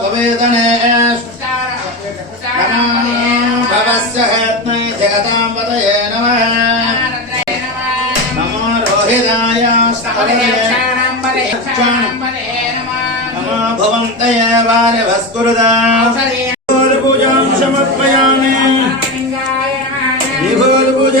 భవేదనే భవస్య హేత్మై జగతాం పతయే నమః నమో రోహితాయ స్థలయ నమో భవంతయ వార్యభస్కురుదా పూజాం సమర్పయామి విభూతి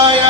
శివాయ